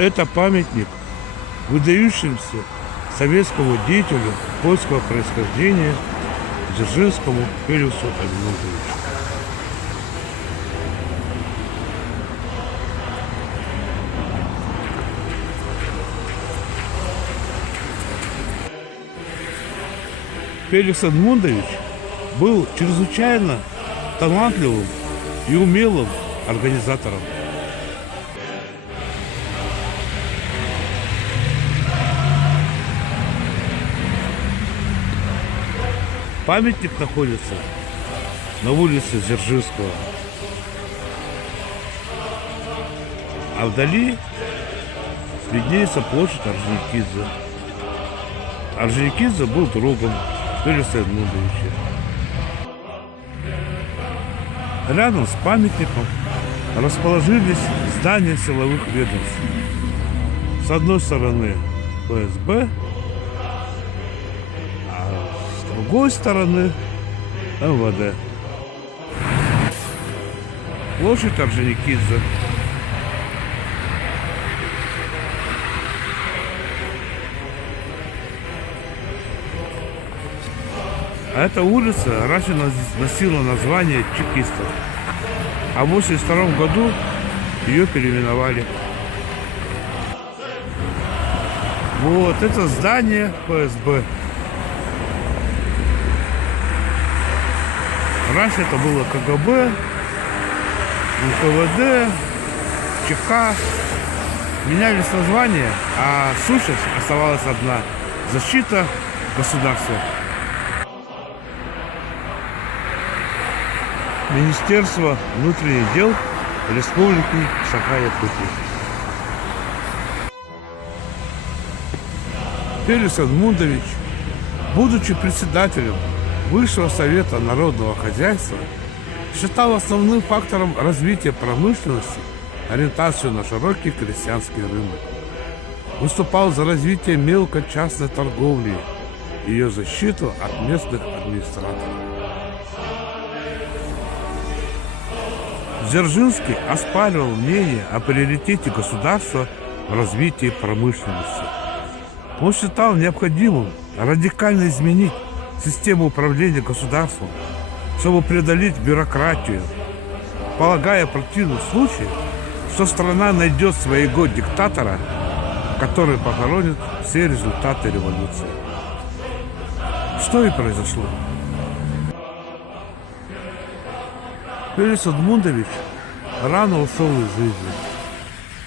Это памятник выдающемуся советскому деятелю польского происхождения Дзержинскому Феликсу Эдмундовичу. Феликс Эдмундович был чрезвычайно талантливым и умелым организатором. Памятник находится на улице Дзержинского, а вдали виднеется площадь Орджоникидзе. Орджоникидзе был другом Феликса Эдмундовича. Рядом с памятником расположились здания силовых ведомств. С одной стороны ФСБ, а с другой стороны МВД. Площадь Орджоникидзе. А эта улица раньше носила название чекистов, а в 1982 году ее переименовали. Вот это здание ФСБ. Раньше это было КГБ, НКВД, ЧК. Менялись названия, а сущность оставалась одна – защита государства. Министерство внутренних дел Республики Саха-Якутия. Феликс Эдмундович, будучи председателем Высшего совета народного хозяйства, считал основным фактором развития промышленности ориентацию на широкий крестьянский рынок. Выступал за развитие мелкой частной торговли и ее защиту от местных администраторов. Дзержинский оспаривал мнение о приоритете государства в развитии промышленности. Он считал необходимым радикально изменить систему управления государством, чтобы преодолеть бюрократию, полагая в противном случае, что страна найдет своего диктатора, который похоронит все результаты революции. Что и произошло. Феликс Эдмундович рано ушел из жизни.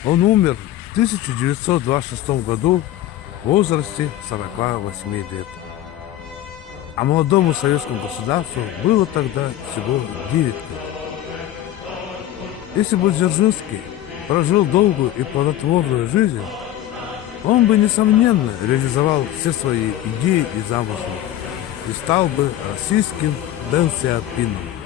Он умер в 1926 году в возрасте 48 лет. А молодому советскому государству было тогда всего 9 лет. Если бы Дзержинский прожил долгую и плодотворную жизнь, он бы, несомненно, реализовал все свои идеи и замыслы и стал бы российским Дэн Сяопином.